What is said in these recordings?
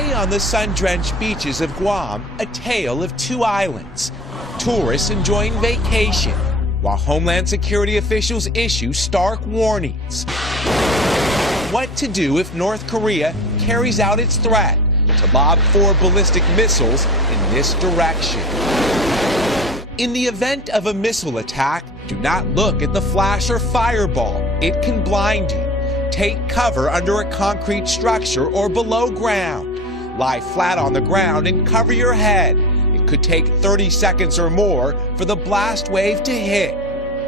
Today on the sun-drenched beaches of Guam, a tale of two islands. Tourists enjoying vacation, while Homeland Security officials issue stark warnings. What to do if North Korea carries out its threat to lob 4 ballistic missiles in this direction. In the event of a missile attack, do not look at the flash or fireball. It can blind you. Take cover under a concrete structure or below ground. Lie flat on the ground and cover your head. It could take 30 seconds or more for the blast wave to hit.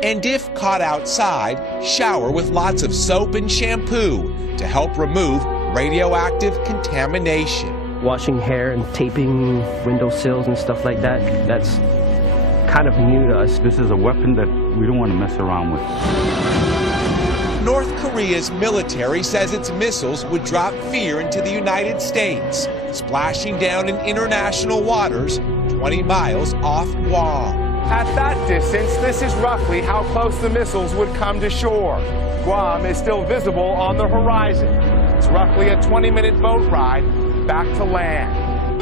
And if caught outside, shower with lots of soap and shampoo to help remove radioactive contamination. Washing hair and taping windowsills and stuff like that, that's kind of new to us. This is a weapon that we don't want to mess around with. North Korea's military says its missiles would drop fear into the United States, splashing down in international waters 20 miles off Guam. At that distance, this is roughly how close the missiles would come to shore. Guam is still visible on the horizon. It's roughly a 20-minute boat ride back to land.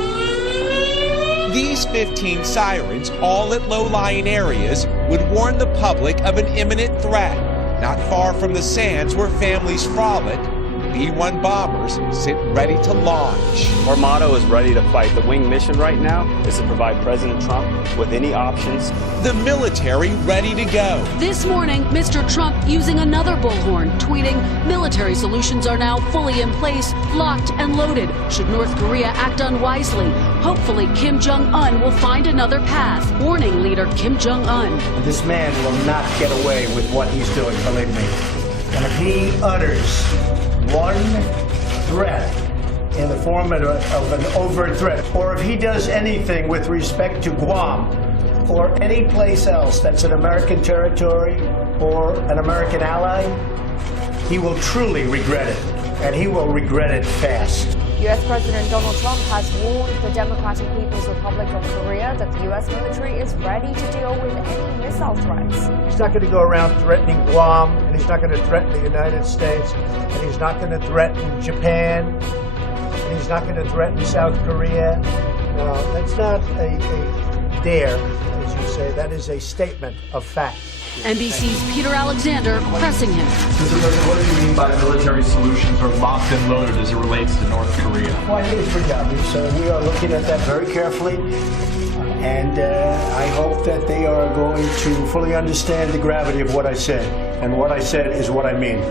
These 15 sirens, all at low-lying areas, would warn the public of an imminent threat. Not far from the sands where families frolic, B-1 bombers sit ready to launch. Our motto is ready to fight. The wing mission right now is to provide President Trump with any options. The military ready to go. This morning, Mr. Trump using another bullhorn, tweeting, military solutions are now fully in place, locked and loaded. Should North Korea act unwisely, hopefully Kim Jong-un will find another path, warning leader Kim Jong-un. This man will not get away with what he's doing, believe me. And if he utters one threat in the form of an overt threat, or if he does anything with respect to Guam or any place else that's an American territory or an American ally, he will truly regret it, and he will regret it fast. U.S. President Donald Trump has warned the Democratic People's Republic of Korea that the U.S. military is ready to deal with any missile threats. He's not going to go around threatening Guam, and he's not going to threaten the United States, and he's not going to threaten Japan, and he's not going to threaten South Korea. No, that's not a dare, as you say. That is a statement of fact. NBC's Peter Alexander pressing him. Mr. President, what do you mean by military solutions are locked and loaded as it relates to North Korea? Well, I think it's pretty obvious. We are looking at that very carefully, and I hope that they are going to fully understand the gravity of what I said. And what I said is what I mean.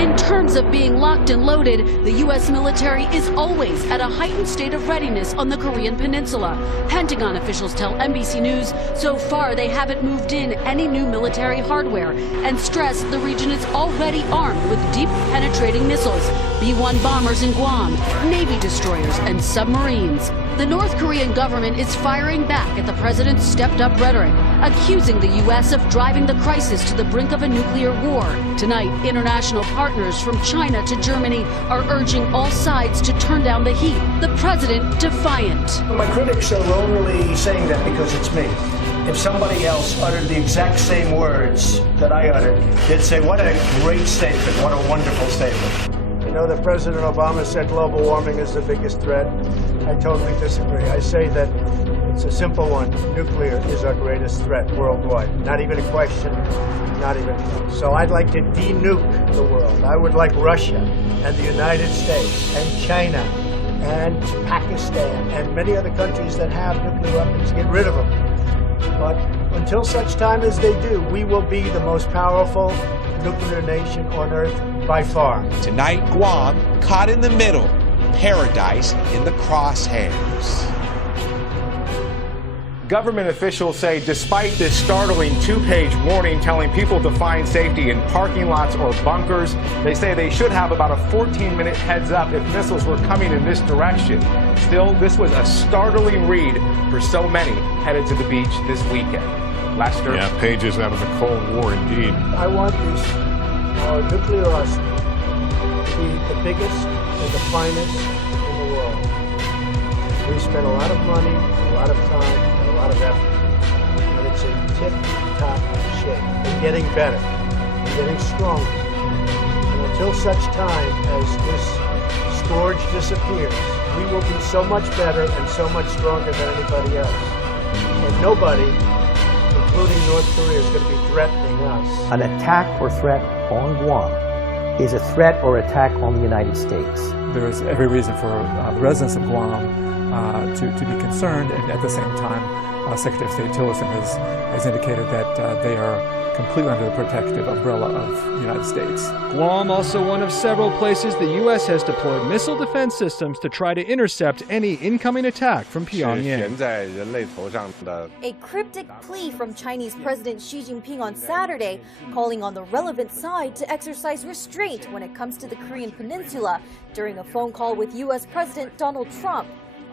In terms of being locked and loaded, the U.S. military is always at a heightened state of readiness on the Korean Peninsula. Pentagon officials tell NBC News so far they haven't moved in any new military hardware and stress the region is already armed with deep penetrating missiles, B-1 bombers in Guam, Navy destroyers and submarines. The North Korean government is firing back at the president's stepped-up rhetoric, accusing the U.S. of driving the crisis to the brink of a nuclear war. Tonight, international partners from China to Germany are urging all sides to turn down the heat. The president defiant. My critics are only saying that because it's me. If somebody else uttered the exact same words that I uttered, they'd say, what a great statement, what a wonderful statement. You know that President Obama said global warming is the biggest threat. I totally disagree. I say that it's a simple one. Nuclear is our greatest threat worldwide. Not even a question, not even close. So I'd like to de-nuke the world. I would like Russia and the United States and China and Pakistan and many other countries that have nuclear weapons, get rid of them. But until such time as they do, we will be the most powerful nuclear nation on Earth by far. Tonight, Guam caught in the middle, paradise in the crosshairs. Government officials say despite this startling 2-page warning telling people to find safety in parking lots or bunkers, they say they should have about a 14-minute heads up if missiles were coming in this direction. Still, this was a startling read for so many headed to the beach this weekend. Lester? Yeah, pages out of the Cold War indeed. I want our nuclear arsenal to be the biggest and the finest in the world. We spent a lot of money, a lot of time, and a lot of effort, and it's in tip-top shape and getting better, and getting stronger. And until such time as this scourge disappears, we will be so much better and so much stronger than anybody else. And nobody, including North Korea, is going to be threatening us. An attack or threat on Guam is a threat or attack on the United States. There is every reason for the residents of Guam to be concerned, and at the same time, Secretary of State Tillerson has indicated that they are completely under the protective umbrella of the United States. Guam also one of several places the U.S. has deployed missile defense systems to try to intercept any incoming attack from Pyongyang. A cryptic plea from Chinese President Xi Jinping on Saturday, calling on the relevant side to exercise restraint when it comes to the Korean Peninsula during a phone call with U.S. President Donald Trump.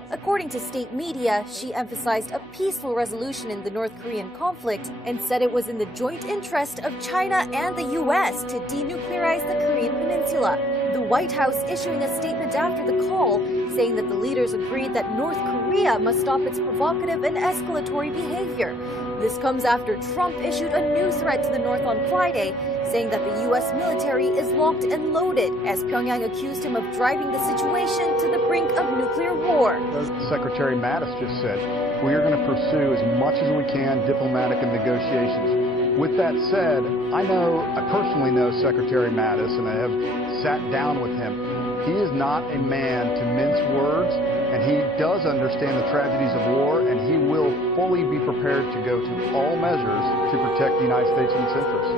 According to state media, Xi emphasized a peaceful resolution in the North Korean conflict and said it was in the joint interest of China and the U.S. to denuclearize the Korean Peninsula. The White House issuing a statement after the call, saying that the leaders agreed that North Korea must stop its provocative and escalatory behavior. This comes after Trump issued a new threat to the North on Friday, saying that the U.S. military is locked and loaded, as Pyongyang accused him of driving the situation to the brink of nuclear war. Secretary Mattis just said, we are going to pursue as much as we can diplomatic and negotiations. With that said, I personally know Secretary Mattis, and I have sat down with him. He is not a man to mince words, and he does understand the tragedies of war, and he will fully be prepared to go to all measures to protect the United States and its interests.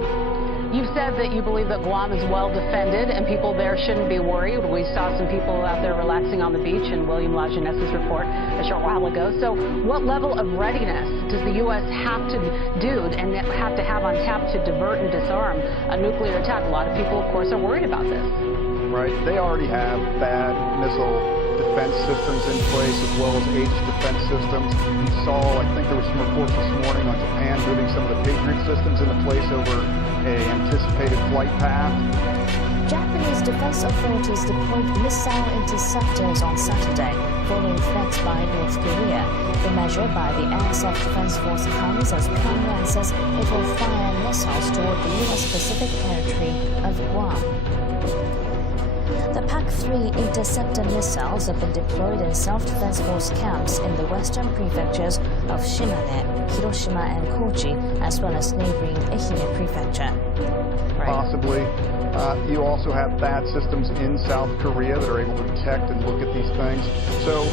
You've said that you believe that Guam is well defended and people there shouldn't be worried. We saw some people out there relaxing on the beach in William Lajeunesse report a short while ago. So what level of readiness does the U.S. have to do and have to have on tap to divert and disarm a nuclear attack? A lot of people, of course, are worried about this. Right. They already have bad missile defense systems in place, as well as H defense systems. You saw, I think there were some reports this morning on Japan moving some of the Patriot systems into place over an anticipated flight path. Japanese defense authorities deployed missile interceptors on Saturday, following threats by North Korea. The measure by the Air Self-Defense Force comes as Pyongyang says it will fire missiles toward the U.S. Pacific territory of Guam. The PAC-3 interceptor missiles have been deployed in self-defense force camps in the western prefectures of Shimane, Hiroshima, and Kochi, as well as neighboring Ehime prefecture. Possibly. You also have THAAD systems in South Korea that are able to detect and look at these things. So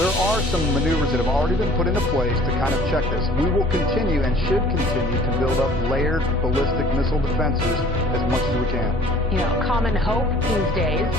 there are some maneuvers that have already been put into place to kind of check this. We will continue and should continue to build up layered ballistic missile defenses as much as we can. You know, common hope these days